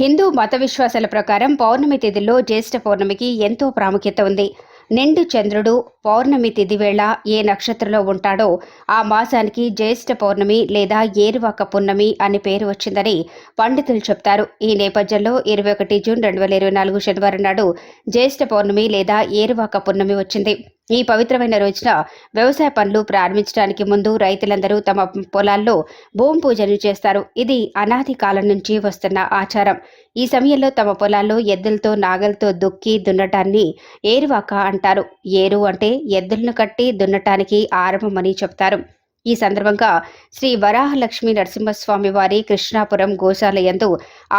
హిందూ మత విశ్వాసాల ప్రకారం పౌర్ణమి తిథిలో జ్యేష్ఠ పౌర్ణమికి ఎంతో ప్రాముఖ్యత ఉంది. నిండు చంద్రుడు పౌర్ణమి తిథి వేళ ఏ నక్షత్రంలో ఉంటాడో ఆ మాసానికి జ్యేష్ఠ పౌర్ణమి లేదా ఏరువాక పున్నమి అని పేరు వచ్చిందని పండితులు చెప్తారు. ఈ నేపథ్యంలో 21 జూన్ 2024 శనివారం నాడు జ్యేష్ఠ పౌర్ణమి లేదా ఏరువాక పున్నమి వచ్చింది. ఈ పవిత్రమైన రోజున వ్యవసాయ పనులు ప్రారంభించడానికి ముందు రైతులందరూ తమ పొలాల్లో భూమి పూజను చేస్తారు. ఇది అనాది కాలం నుంచి వస్తున్న ఆచారం. ఈ సమయంలో తమ పొలాల్లో ఎద్దులతో నాగలతో దుక్కి దున్నటాన్ని ఏరువాక అంటారు. ఏరు అంటే ఎద్దులను కట్టి దున్నటానికి ఆరంభమని చెప్తారు. ఈ సందర్భంగా శ్రీ వరాహలక్ష్మీ నరసింహస్వామి వారి కృష్ణాపురం గోశాలయందు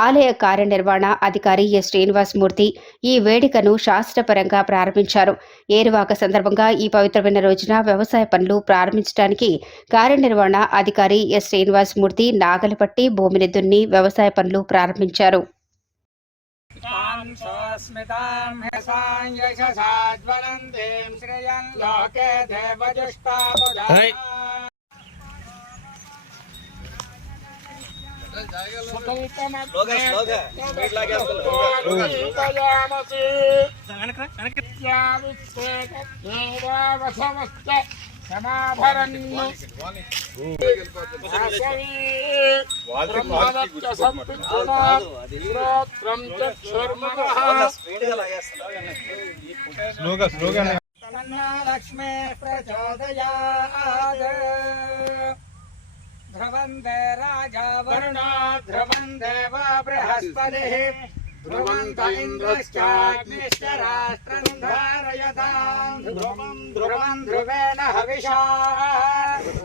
ఆలయ కార్యనిర్వహణ అధికారి ఎస్ శ్రీనివాసమూర్తి ఈ వేడుకను శాస్త్రపరంగా ప్రారంభించారు. ఏరువాక సందర్భంగా ఈ పవిత్రమైన రోజున వ్యవసాయ పనులు ప్రారంభించడానికి కార్యనిర్వహణ అధికారి ఎస్ శ్రీనివాసమూర్తి నాగలపట్టి భూమిని దున్ని వ్యవసాయ పనులు ప్రారంభించారు. లక్ష్మే ప్రచోదయాత్ ధ్రువంతే రాజా వరుణో ధ్రువం దేవ బృహస్పతిః ధ్రువంత ఇంద్రశ్చాగ్నిశ్చ రాష్ట్రం ధారయతాం ధ్రువం ధ్రువేణ హవిషా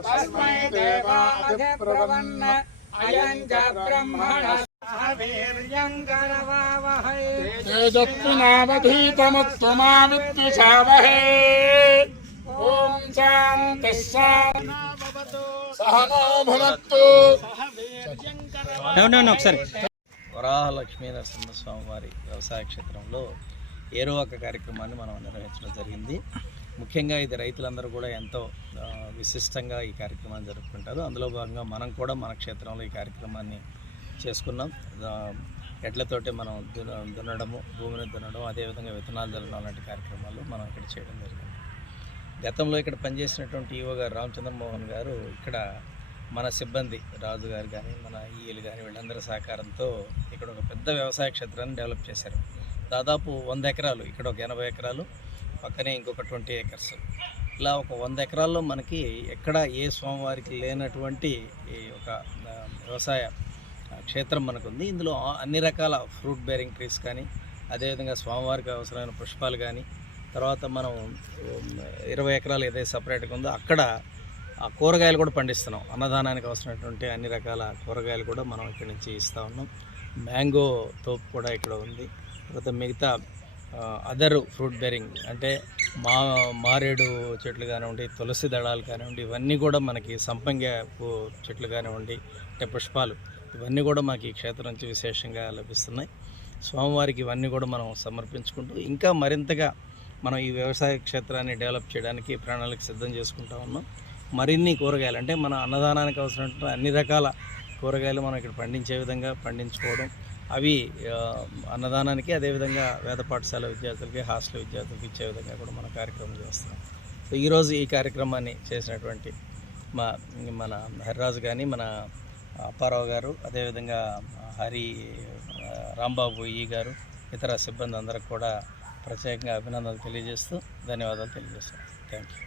తస్మై దేవాధిబ్రవన్న అయం చ బ్రహ్మణః వీర్యం కరవావహై తేజస్వినావధీతమస్తమా విద్విషావహై. ఓం శాంతి ఒకసారి వరాహలక్ష్మీ నరసింహస్వామి వారి వ్యవసాయ క్షేత్రంలో ఏరువాక కార్యక్రమాన్ని మనం నిర్వహించడం జరిగింది. ముఖ్యంగా ఇది రైతులందరూ కూడా ఎంతో విశిష్టంగా ఈ కార్యక్రమాన్ని జరుపుకుంటారు. అందులో భాగంగా మనం కూడా మన క్షేత్రంలో ఈ కార్యక్రమాన్ని చేసుకున్నాం. ఎడ్లతోటి మనం దున్నడము, భూమిని దున్నడం, అదేవిధంగా విత్తనాలు జల్లడం లాంటి కార్యక్రమాలు మనం ఇక్కడ చేయడం జరిగింది. గతంలో ఇక్కడ పనిచేసినటువంటి ఈఓ గారు రామచంద్రమోహన్ గారు ఇక్కడ మన సిబ్బంది రాజు గారు కానీ మన ఈఎలు కానీ వీళ్ళందరి సహకారంతో ఇక్కడ ఒక పెద్ద వ్యవసాయ క్షేత్రాన్ని డెవలప్ చేశారు. దాదాపు 100 ఎకరాలు, ఇక్కడ ఒక 80 ఎకరాలు, పక్కనే ఇంకొక 20 ఏకర్స్, ఇలా ఒక 100 ఎకరాల్లో మనకి ఎక్కడ ఏ స్వామివారికి లేనటువంటి ఒక వ్యవసాయ క్షేత్రం మనకుంది. ఇందులో అన్ని రకాల ఫ్రూట్ బేరింగ్ ట్రీస్ కానీ, అదేవిధంగా స్వామివారికి అవసరమైన పుష్పాలు కానీ, తర్వాత మనం 20 ఎకరాలు ఏదైతే సపరేట్గా ఉందో అక్కడ ఆ కూరగాయలు కూడా పండిస్తున్నాం. అన్నదానానికి అవసరమైనటువంటి అన్ని రకాల కూరగాయలు కూడా మనం ఇక్కడి నుంచి ఇస్తూ ఉన్నాం. మ్యాంగో తోపు కూడా ఇక్కడ ఉంది. తర్వాత మిగతా అదర్ ఫ్రూట్ బేరింగ్ అంటే మారేడు చెట్లు కానివ్వండి, తులసి దళాలు కానివ్వండి, ఇవన్నీ కూడా మనకి సంపంగి చెట్లు కానివ్వండి, అంటే పుష్పాలు, ఇవన్నీ కూడా మాకు ఈ క్షేత్రం నుంచి విశేషంగా లభిస్తున్నాయి. స్వామివారికి ఇవన్నీ కూడా మనం సమర్పించుకుంటూ ఇంకా మరింతగా మనం ఈ వ్యవసాయ క్షేత్రాన్ని డెవలప్ చేయడానికి ప్రణాళిక సిద్ధం చేసుకుంటా ఉన్నాం. మరిన్ని కూరగాయలు అంటే మన అన్నదానానికి అవసరమైన అన్ని రకాల కూరగాయలు మనం ఇక్కడ పండించే విధంగా పండించుకోవడం, అవి అన్నదానానికి, అదేవిధంగా వేద పాఠశాల విద్యార్థులకి, హాస్టల్ విద్యార్థులకి ఇచ్చే విధంగా కూడా మన కార్యక్రమం చేస్తున్నాం. సో ఈరోజు ఈ కార్యక్రమాన్ని చేసినటువంటి మన హరిరాజు కానీ, మన అప్పారావు గారు, అదేవిధంగా రాంబాబు ఈ గారు, ఇతర సిబ్బంది అందరికి కూడా ప్రత్యేకంగా అభినందనలు తెలియజేస్తూ ధన్యవాదాలు తెలియజేస్తున్నాను. Thank you.